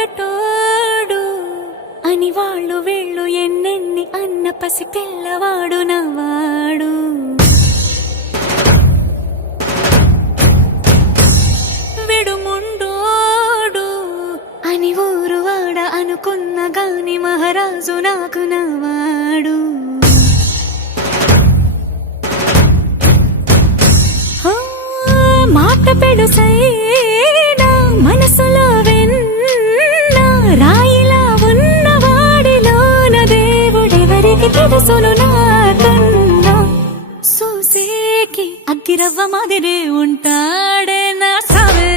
మొరటోడు అని వాళ్ళు వీళ్ళు ఎన్నెన్ని అన్న పసి పిల్లవాడు నవ్వాడు. విడుముండోడు అని ఊరు వాడ అనుకున్న గాని మహారాజు నాకు నవ్వాడు. మాట పెడుసైనా మనసులో వెన్న రాయిలా ఉన్నవాడిలోన దేవుడెవరికి తెలుసును నాకన్నా. సూసేకి అగ్గిరవ్వ మాదిరే ఉంటాడే నా సావే.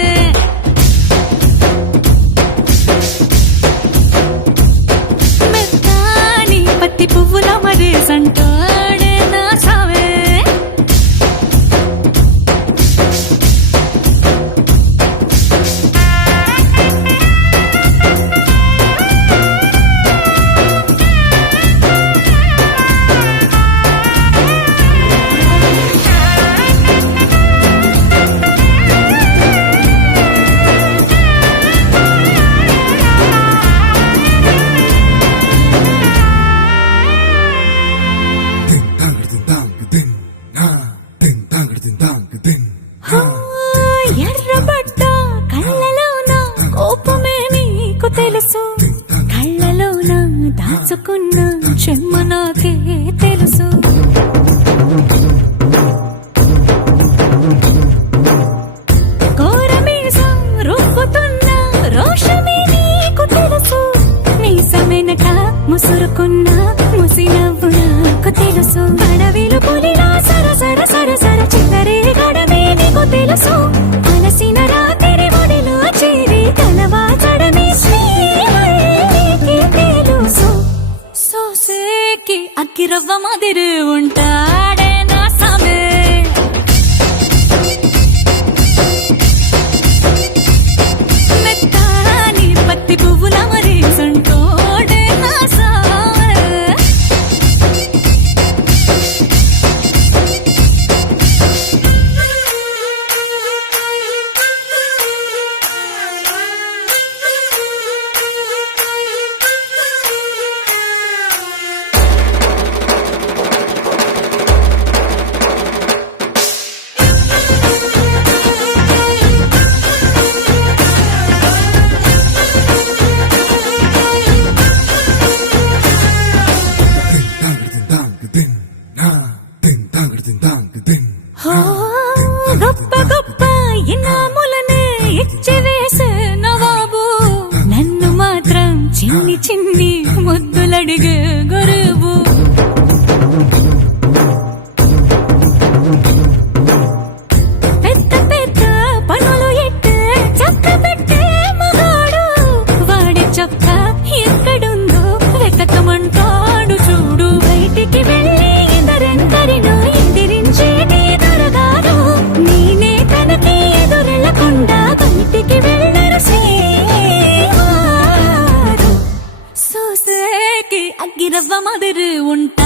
మెత్తాని పత్తి పువ్వుల మరేసంటాడే నా సావే. ఎర్రబడ్డ కళ్ళలోన కోపమే నీకు తెలుసు, కళ్ళలోన దాచుకున్న చెమ్మ నాకే తెలుసు. కోరమీసం రుబ్బుతున్న రోషమే నీకు తెలుసు, మీసమెనక ముసురుకున్న ముసినవ్వు నాకు తెలుసు. అడవిలు పులిలా సరసర సరసర చిల్లరే గడమే నీకు తెలుసు, అలసిన రాత్రి ఒడిలో చేరి కలవాచడమే శ్రీవల్లికి తెలుసు. సోసేకి అగ్గిరవ్వ మాదిరి ఉంటాడే నా సామే. మెత్తాని పత్తి పువ్వుల మరేసంటోడే నా సామే. గొప్ప గొప్ప ఇనాములనే ఇచ్చి వేసే నవాబు, నన్ను మాత్రం చిన్ని చిన్ని ముద్దులడిగే గురువు. పెద్ద పెద్ద పనులు ఎట్టే చక్క పెట్టే మగాడు, వాడి చొక్క ఎక్కడుందో వెతకమంటాడు చూడు. బయటికి వెళ్ళి ఇద్దరెందరినో ఎదిరించేటి దొరగారు, నేనే తనకి ఎదురెళ్ళకుండా బయటికి వెళ్ళరు శ్రీవారు. సోసేకి అగ్గిరవ్వ మాదిరి ఉంటా